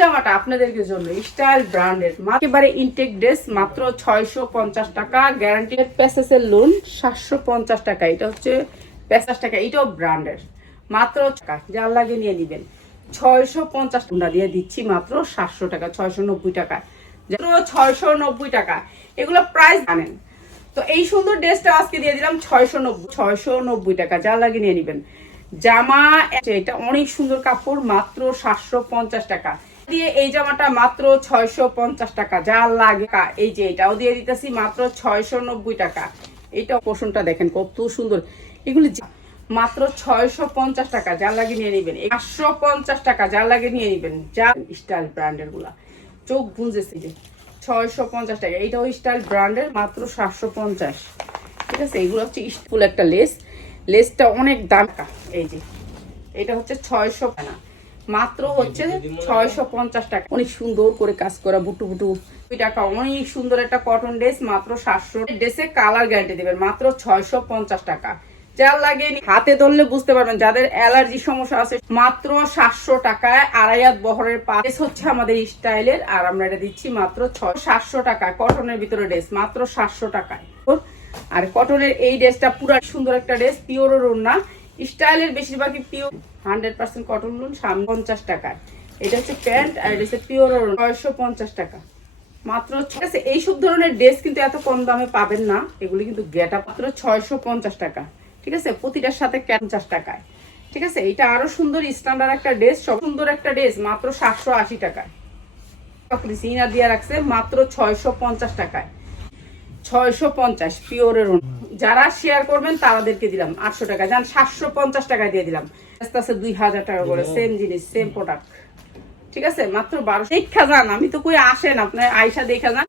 জামাটা আপনাদেরকে জন্য স্টাইল ব্র্যান্ডের, একেবারে ইনটেক ড্রেস মাত্র ছয়শো পঞ্চাশ টাকা গ্যারান্টিড প্যাসেসের লোন সাতশো পঞ্চাশ টাকা। এটা হচ্ছে পঞ্চাশ টাকা, এটাও ব্র্যান্ডের। মাত্র টাকা, যার লাগে নিয়ে নিবেন। ছয়শো পঞ্চাশ টাকা দিয়ে দিচ্ছি মাত্র সাতশো টাকা, ছয়শো নব্বই টাকা। ছয়শো নব্বই টাকা। এগুলো প্রাইস জানেন। তো এই সুন্দর ড্রেসটা আজকে দিয়ে দিলাম ছয়শো নব্বই ছয়শো নব্বই টাকা যা লাগে নিয়ে নিবেন। জামা, এটা অনেক সুন্দর কাপড়, মাত্র সাতশো পঞ্চাশ টাকা। দিয়ে এই জামাটা মাত্র ছয়শো পঞ্চাশ টাকা, যা লাগে। এই যে এটাও দিয়ে দিতেছি মাত্র ছয়শো নব্বই টাকা। এটা পোষণটা দেখেন কত সুন্দর। এগুলি মাত্র ছয়শো পঞ্চাশ টাকা যা লাগে নিয়ে নিবেন। পাঁচশো পঞ্চাশ টাকা যা লাগে নিয়ে নিবেন। যা স্টাইল ব্র্যান্ডেরগুলা। চোখ গুঞ্জেছে যে ছয়শো পঞ্চাশ টাকা। এইটাও স্টাইল ব্র্যান্ডের, মাত্র সাতশো পঞ্চাশ। ঠিক আছে, এগুলো হচ্ছে ফুল একটা লেস। লেসটা অনেক দাম। এই যে, এটা হচ্ছে ছয়শো না মাত্র হচ্ছে ছয়শো পঞ্চাশ টাকা। অনেক সুন্দর করে কাজ করা বুটু বুটু। টাকা অনেক সুন্দর একটা কটন ড্রেস মাত্র সাতশো। ড্রেসে কালার গ্যারান্টি দেবেন মাত্র ছয়শো পঞ্চাশ টাকা। যার লাগে হাতে ধরলে বুঝতে পারবেন যাদের অ্যালার্জি সমস্যা আছে মাত্র সাতশো টাকায় আড়াইয়াত বহরের পাস হচ্ছে আমাদের স্টাইলের আর আমরা এটা দিচ্ছি মাত্র ছয় সাতশো টাকা কটনের ভিতরে ড্রেস মাত্র সাতশো টাকায়। আর কটনের এই ড্রেসটা পুরো সুন্দর একটা ড্রেস পিওর না স্টাইলের বেশিরভাগই pure hundred percent cotton lawn পঞ্চাশ টাকায় এটা হচ্ছে প্যান্ট আর এটা হচ্ছে পিওর ছয়শো পঞ্চাশ টাকা। মাত্র আছে, এইসব ধরনের ড্রেস কিন্তু এত কম দামে পাবেন না। এগুলি কিন্তু গেটা মাত্র ছয়শো পঞ্চাশ টাকা। ঠিক আছে, প্রতিটার সাথে পঞ্চাশ টাকায়। ঠিক আছে, এটা আরও সুন্দর স্ট্যান্ডার্ড একটা ড্রেস সব সুন্দর একটা ড্রেস মাত্র সাতশো আশি টাকায়। সিনা দিয়ে রাখছে, মাত্র ছয়শো পঞ্চাশ টাকায়। ছয়শো পঞ্চাশ পিওরের যারা শেয়ার করবেন তাদেরকে দিলাম আটশো টাকা। যান সাতশো পঞ্চাশ টাকায় দিয়ে দিলাম। আস্তে আস্তে দুই হাজার টাকা করে সেম জিনিস সেম প্রোডাক্ট ঠিক আছে? মাত্র বারোশো। দেখা যান আমি তো কই আসেন আপনার আয়সা দেখা যান।